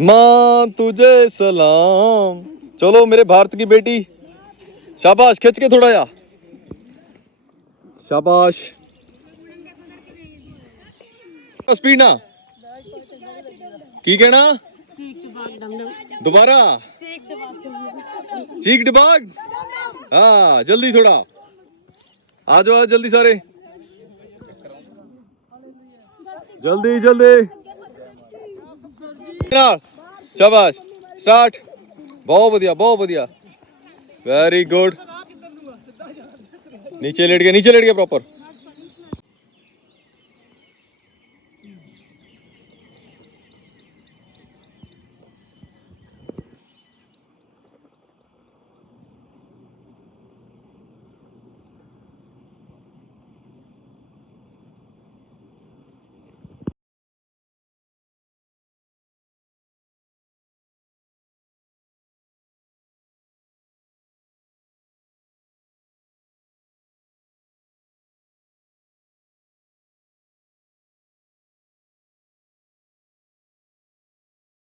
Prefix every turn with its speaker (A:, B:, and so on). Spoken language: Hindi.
A: माँ तुझे सलाम। चलो मेरे भारत की बेटी। शाबाश, खिंच के थोड़ा या। शाबाश। स्पीड की कहना दोबारा। चीक डबाग। हाँ जल्दी थोड़ा। आ जाओ, जल्दी सारे। जल्दी जल्दी। शाबाश। स्टार्ट बहुत बढ़िया बहुत बढ़िया। वेरी गुड नीचे लेट गया नीचे लेट गया प्रॉपर